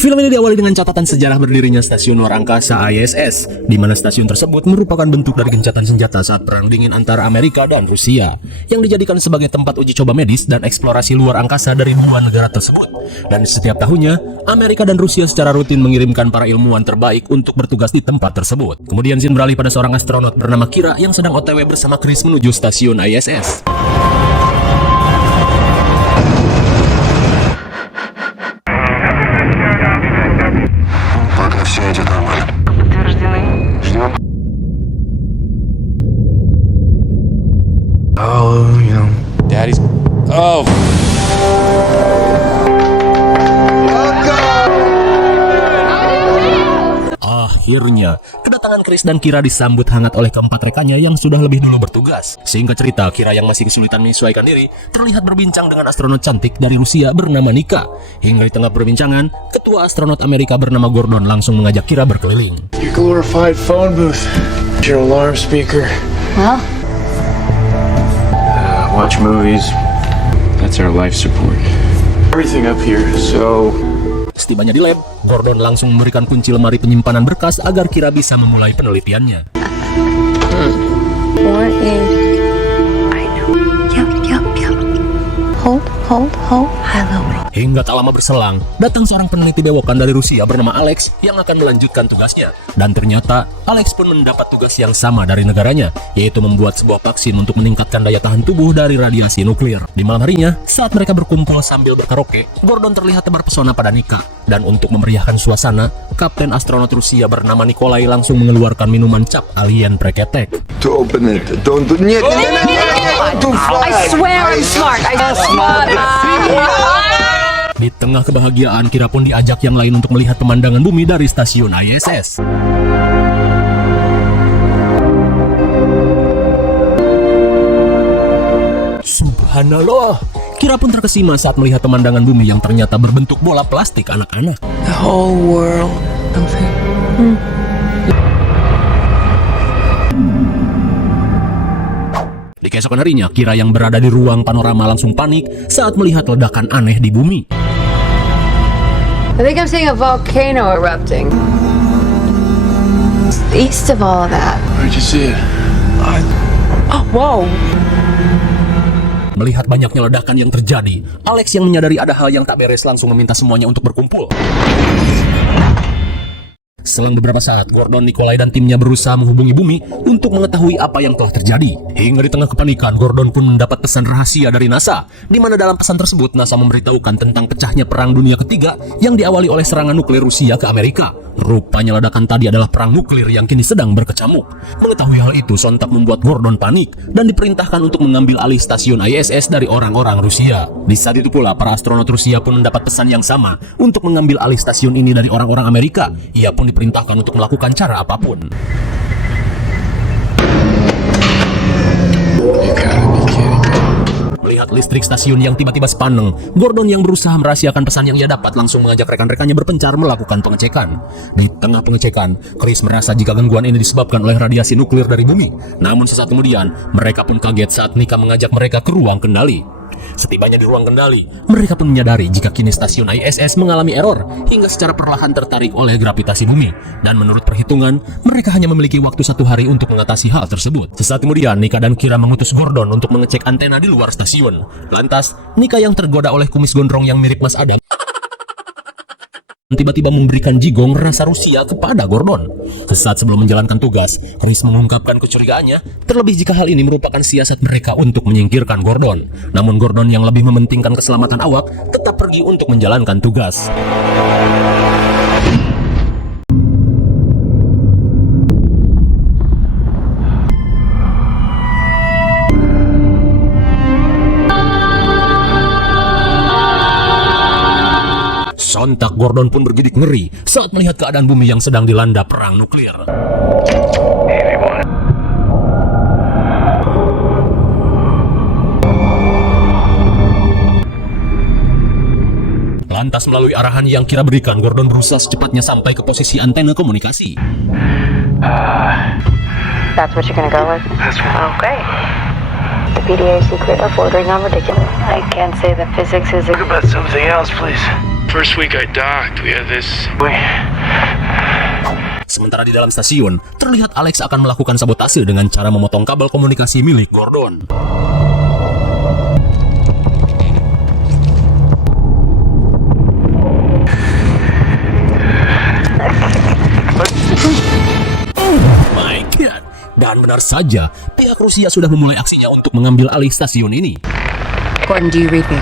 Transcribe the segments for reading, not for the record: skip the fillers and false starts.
Film ini diawali dengan catatan sejarah berdirinya stasiun luar angkasa ISS, di mana stasiun tersebut merupakan bentuk dari gencatan senjata saat Perang Dingin antara Amerika dan Rusia, yang dijadikan sebagai tempat uji coba medis dan eksplorasi luar angkasa dari dua negara tersebut. Dan setiap tahunnya, Amerika dan Rusia secara rutin mengirimkan para ilmuwan terbaik untuk bertugas di tempat tersebut. Kemudian scene beralih pada seorang astronot bernama Kira yang sedang OTW bersama Chris menuju stasiun ISS. Все идет нормально. Ждем. Daddy's. Oh. Akhirnya, kedatangan Chris dan Kira disambut hangat oleh keempat rekannya yang sudah lebih dulu bertugas. Singkat cerita, Kira yang masih kesulitan menyesuaikan diri terlihat berbincang dengan astronot cantik dari Rusia bernama Nika. Hingga di tengah perbincangan, ketua astronot Amerika bernama Gordon langsung mengajak Kira berkeliling. Your glorified phone booth. Your alarm speaker. Well? Watch movies. That's our life support. Everything up here, so... Setibanya di lab, Gordon langsung memberikan kunci lemari penyimpanan berkas agar Kira bisa memulai penelitiannya. I know. Yup. Hold. Hello. Hingga tak lama berselang, datang seorang peneliti bewokan dari Rusia bernama Alex yang akan melanjutkan tugasnya. Dan ternyata, Alex pun mendapat tugas yang sama dari negaranya, yaitu membuat sebuah vaksin untuk meningkatkan daya tahan tubuh dari radiasi nuklir. Di malam harinya, saat mereka berkumpul sambil berkaraoke, Gordon terlihat tebar pesona pada Nika. Dan untuk memeriahkan suasana, Kapten astronot Rusia bernama Nikolai langsung mengeluarkan minuman cap alien preketek. To open it. Don't do it. I swear I'm smart. Di tengah kebahagiaan, Kira pun diajak yang lain untuk melihat pemandangan bumi dari stasiun ISS. Subhanallah, Kira pun terkesima saat melihat pemandangan bumi yang ternyata berbentuk bola plastik anak-anak. The whole world. Di keesokan harinya, Kira yang berada di ruang panorama langsung panik saat melihat ledakan aneh di bumi. I think I'm seeing a volcano erupting. East of all of that. Where'd you see it? Oh, whoa. Melihat banyaknya ledakan yang terjadi, Alex yang menyadari ada hal yang tak beres langsung meminta semuanya untuk berkumpul. Selang beberapa saat, Gordon, Nikolai, dan timnya berusaha menghubungi bumi untuk mengetahui apa yang telah terjadi. Hingga di tengah kepanikan, Gordon pun mendapat pesan rahasia dari NASA, di mana dalam pesan tersebut NASA memberitahukan tentang pecahnya Perang Dunia Ketiga yang diawali oleh serangan nuklir Rusia ke Amerika. Rupanya ledakan tadi adalah perang nuklir yang kini sedang berkecamuk. Mengetahui hal itu sontak membuat Gordon panik dan diperintahkan untuk mengambil alih stasiun ISS dari orang-orang Rusia. Di saat itu pula, para astronot Rusia pun mendapat pesan yang sama untuk mengambil alih stasiun ini dari orang-orang Amerika. Ia pun diperintahkan untuk melakukan cara apapun. Melihat listrik stasiun yang tiba-tiba sepaneng, Gordon yang berusaha merahasiakan pesan yang ia dapat langsung mengajak rekan-rekannya berpencar melakukan pengecekan. Di tengah pengecekan, Chris merasa jika gangguan ini disebabkan oleh radiasi nuklir dari bumi. Namun sesaat kemudian, mereka pun kaget saat Nika mengajak mereka ke ruang kendali. Setibanya di ruang kendali, mereka pun menyadari jika kini stasiun ISS mengalami error hingga secara perlahan tertarik oleh gravitasi bumi. Dan menurut perhitungan, mereka hanya memiliki waktu 1 hari untuk mengatasi hal tersebut. Sesaat kemudian, Nika dan Kira mengutus Gordon untuk mengecek antena di luar stasiun. Lantas, Nika yang tergoda oleh kumis gondrong yang mirip Mas Adam tiba-tiba memberikan jigong rasa Rusia kepada Gordon. Sesaat sebelum menjalankan tugas, Chris mengungkapkan kecurigaannya, terlebih jika hal ini merupakan siasat mereka untuk menyingkirkan Gordon. Namun Gordon yang lebih mementingkan keselamatan awak tetap pergi untuk menjalankan tugas. Sontak Gordon pun bergidik ngeri saat melihat keadaan bumi yang sedang dilanda perang nuklir. Lantas melalui arahan yang Kira berikan, Gordon berusaha secepatnya sampai ke posisi antena komunikasi. That's what you're gonna go with? That's right. Okay. The PDA secret of ordering non-ridiculous. I can't say that physics is... Talk about something else, please. First week I docked, we had this. Sementara di dalam stasiun, terlihat Alex akan melakukan sabotase dengan cara memotong kabel komunikasi milik Gordon. My God. Dan benar saja, pihak Rusia sudah memulai aksinya untuk mengambil alih stasiun ini. Gordon, do you read me?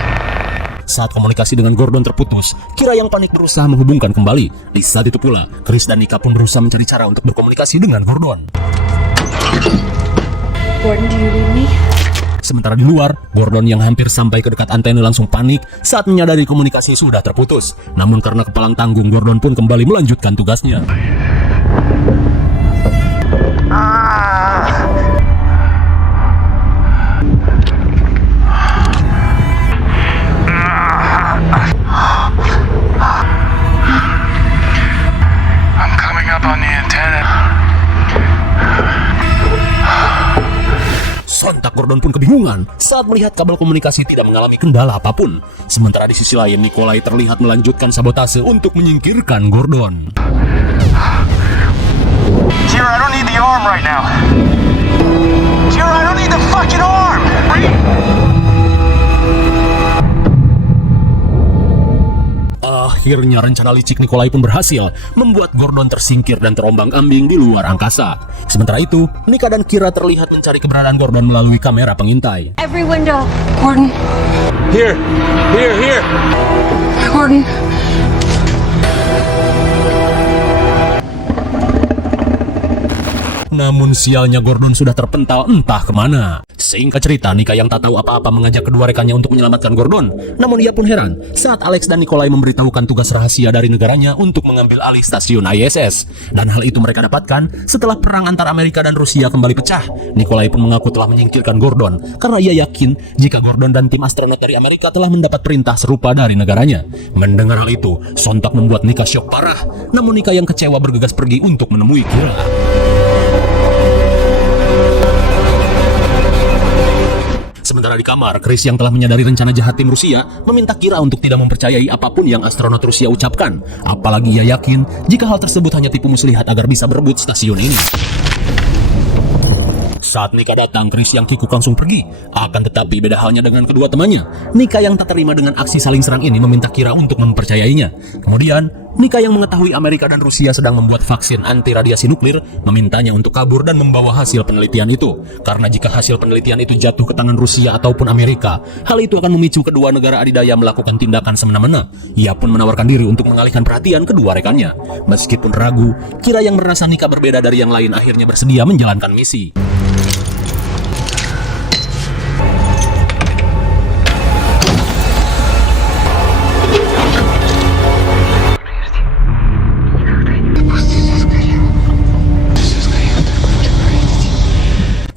Saat komunikasi dengan Gordon terputus, Kira yang panik berusaha menghubungkan kembali. Di saat itu pula, Chris dan Nika pun berusaha mencari cara untuk berkomunikasi dengan Gordon. Gordon, do you read me? Sementara di luar, Gordon yang hampir sampai ke dekat antena langsung panik saat menyadari komunikasi sudah terputus. Namun karena kepalang tanggung, Gordon pun kembali melanjutkan tugasnya. I'm coming up on the antenna. Sontak Gordon pun kebingungan saat melihat kabel komunikasi tidak mengalami kendala apapun. Sementara di sisi lain, Nikolai terlihat melanjutkan sabotase untuk menyingkirkan Gordon. Kira, I don't need the arm right now. Kira, I don't need the fucking arm! Akhirnya rencana licik Nikolai pun berhasil membuat Gordon tersingkir dan terombang-ambing di luar angkasa. Sementara itu, Nika dan Kira terlihat mencari keberadaan Gordon melalui kamera pengintai. Every window. Gordon. Here! Gordon. Namun sialnya Gordon sudah terpental entah kemana. Singkat cerita, Nika yang tak tahu apa-apa mengajak kedua rekannya untuk menyelamatkan Gordon. Namun ia pun heran saat Alex dan Nikolai memberitahukan tugas rahasia dari negaranya untuk mengambil alih stasiun ISS. Dan hal itu mereka dapatkan setelah perang antar Amerika dan Rusia kembali pecah. Nikolai pun mengaku telah menyingkirkan Gordon karena ia yakin jika Gordon dan tim astronot dari Amerika telah mendapat perintah serupa dari negaranya. Mendengar hal itu, sontak membuat Nika syok parah. Namun Nika yang kecewa bergegas pergi untuk menemui Kira. Sementara di kamar, Chris yang telah menyadari rencana jahat tim Rusia meminta Kira untuk tidak mempercayai apapun yang astronot Rusia ucapkan. Apalagi ia yakin jika hal tersebut hanya tipu muslihat agar bisa berebut stasiun ini. Saat Nika datang, Chris yang kikuk langsung pergi. Akan tetapi beda halnya dengan kedua temannya. Nika yang tak terima dengan aksi saling serang ini meminta Kira untuk mempercayainya. Kemudian, Nika yang mengetahui Amerika dan Rusia sedang membuat vaksin anti radiasi nuklir memintanya untuk kabur dan membawa hasil penelitian itu. Karena jika hasil penelitian itu jatuh ke tangan Rusia ataupun Amerika, hal itu akan memicu kedua negara adidaya melakukan tindakan semena-mena. Ia pun menawarkan diri untuk mengalihkan perhatian kedua rekannya. Meskipun ragu, Kira yang merasa Nika berbeda dari yang lain akhirnya bersedia menjalankan misi.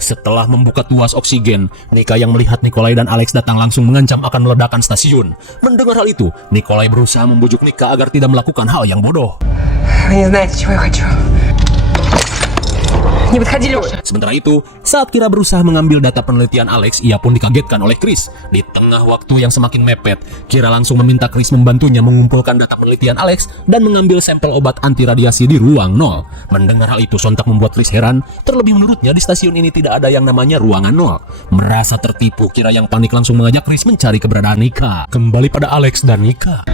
Setelah membuka tuas oksigen, Nika yang melihat Nikolai dan Alex datang langsung mengancam akan meledakkan stasiun. Mendengar hal itu, Nikolai berusaha membujuk Nika agar tidak melakukan hal yang bodoh. Sementara itu, saat Kira berusaha mengambil data penelitian Alex, ia pun dikagetkan oleh Chris. Di tengah waktu yang semakin mepet, Kira langsung meminta Chris membantunya mengumpulkan data penelitian Alex dan mengambil sampel obat anti radiasi di ruang 0. Mendengar hal itu sontak membuat Chris heran, terlebih menurutnya di stasiun ini tidak ada yang namanya ruangan 0. Merasa tertipu, Kira yang panik langsung mengajak Chris mencari keberadaan Nika. Kembali pada Alex dan Nika.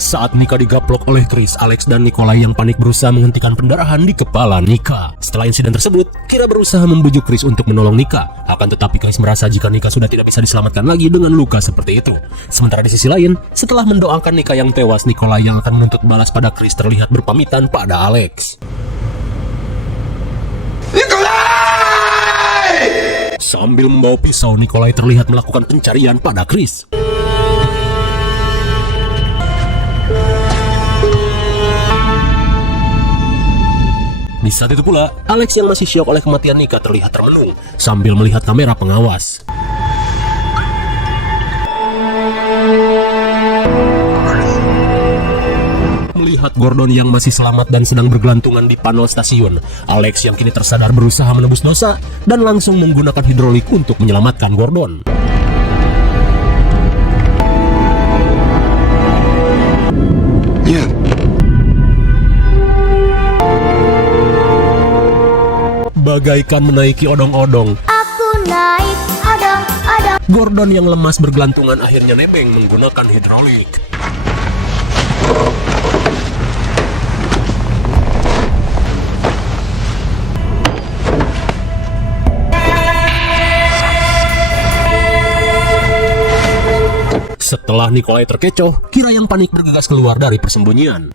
Saat Nika digaplok oleh Chris, Alex dan Nikolai yang panik berusaha menghentikan pendarahan di kepala Nika. Setelah insiden tersebut, Kira berusaha membujuk Chris untuk menolong Nika. Akan tetapi Chris merasa jika Nika sudah tidak bisa diselamatkan lagi dengan luka seperti itu. Sementara di sisi lain, setelah mendoakan Nika yang tewas, Nikolai yang akan menuntut balas pada Chris terlihat berpamitan pada Alex. Sambil membawa pisau, Nikolai terlihat melakukan pencarian pada Chris. Di saat itu pula, Alex yang masih syok oleh kematian Nika terlihat termenung sambil melihat kamera pengawas. Melihat Gordon yang masih selamat dan sedang bergelantungan di panel stasiun, Alex yang kini tersadar berusaha menebus dosa dan langsung menggunakan hidrolik untuk menyelamatkan Gordon. Нет. Bagaikan menaiki odong-odong, Aku naik odong-odong. Gordon yang lemas bergelantungan akhirnya nebeng menggunakan hidrolik. Setelah Nikolai terkecoh, Kira yang panik bergegas keluar dari persembunyian.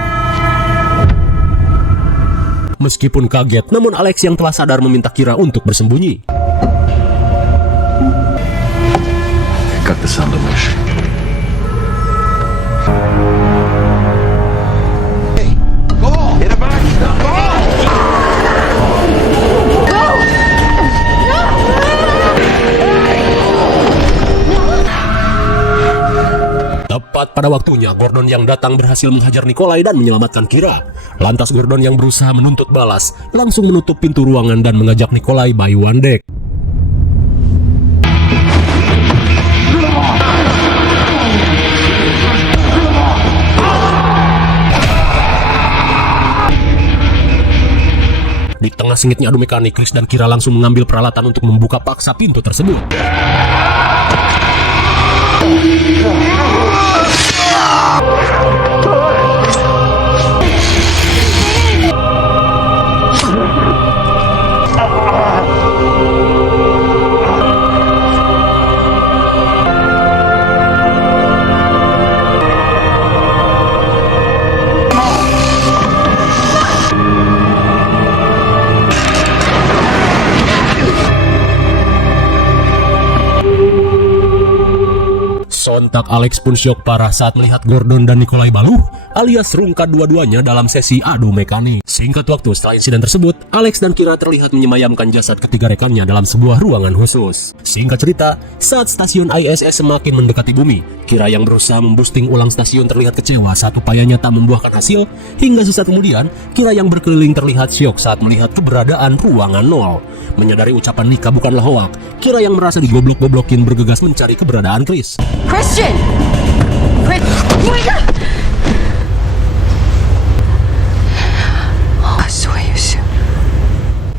Meskipun kaget, namun Alex yang telah sadar meminta Kira untuk bersembunyi. Как ты сам думаешь? Tepat pada waktunya, Gordon yang datang berhasil menghajar Nikolai dan menyelamatkan Kira. Lantas Gordon yang berusaha menuntut balas, langsung menutup pintu ruangan dan mengajak Nikolai by one deck. Di tengah sengitnya adu mekanik, Chris dan Kira langsung mengambil peralatan untuk membuka paksa pintu tersebut. Sontak Alex pun syok parah saat melihat Gordon dan Nikolai Baluh alias rungkat dua-duanya dalam sesi adu mekanik. Singkat waktu setelah insiden tersebut, Alex dan Kira terlihat menyemayamkan jasad ketiga rekannya dalam sebuah ruangan khusus. Singkat cerita, saat stasiun ISS semakin mendekati bumi, Kira yang berusaha memboosting ulang stasiun terlihat kecewa saat upayanya tak membuahkan hasil, hingga sesaat kemudian, Kira yang berkeliling terlihat syok saat melihat keberadaan ruangan nol. Menyadari ucapan Nika bukanlah hoak, Kira yang merasa digoblok-goblokin bergegas mencari keberadaan Chris. Christian! Oh my God! Soyuz.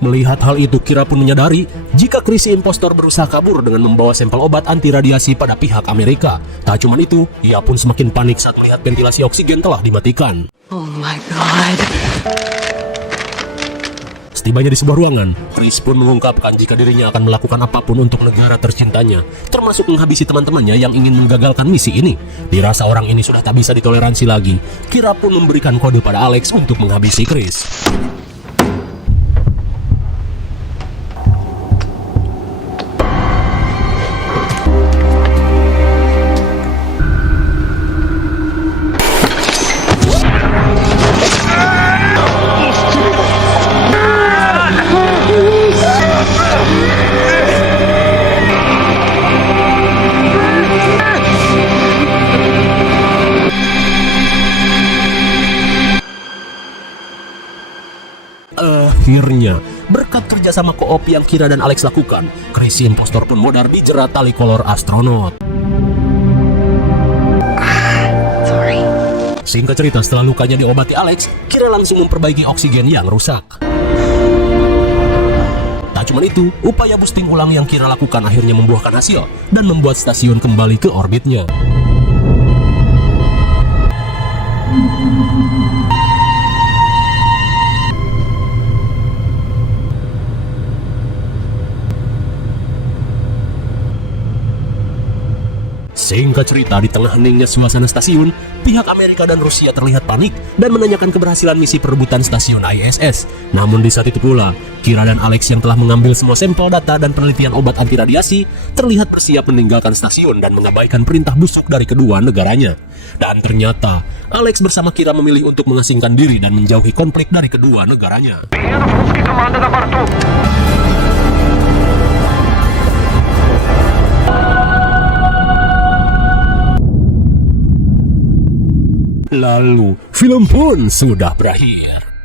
Melihat hal itu, Kira pun menyadari jika Chris si impostor berusaha kabur dengan membawa sampel obat anti radiasi pada pihak Amerika. Tak cuma itu, ia pun semakin panik saat melihat ventilasi oksigen telah dimatikan. Oh my God. Setibanya di sebuah ruangan, Chris pun mengungkapkan jika dirinya akan melakukan apapun untuk negara tercintanya, termasuk menghabisi teman-temannya yang ingin menggagalkan misi ini. Dirasa orang ini sudah tak bisa ditoleransi lagi, Kira pun memberikan kode pada Alex untuk menghabisi Chris. Akhirnya, berkat kerjasama koop yang Kira dan Alex lakukan, Chris si impostor pun modar dijerat tali kolor astronot. Sorry. Singkat cerita, setelah lukanya diobati Alex, Kira langsung memperbaiki oksigen yang rusak. Tak cuma itu, upaya boosting ulang yang Kira lakukan akhirnya membuahkan hasil dan membuat stasiun kembali ke orbitnya. Singkat cerita, di tengah heningnya suasana stasiun, pihak Amerika dan Rusia terlihat panik dan menanyakan keberhasilan misi perebutan stasiun ISS. Namun di saat itu pula, Kira dan Alex yang telah mengambil semua sampel data dan penelitian obat anti radiasi terlihat bersiap meninggalkan stasiun dan mengabaikan perintah busuk dari kedua negaranya. Dan ternyata, Alex bersama Kira memilih untuk mengasingkan diri dan menjauhi konflik dari kedua negaranya. Lalu, film pun sudah berakhir.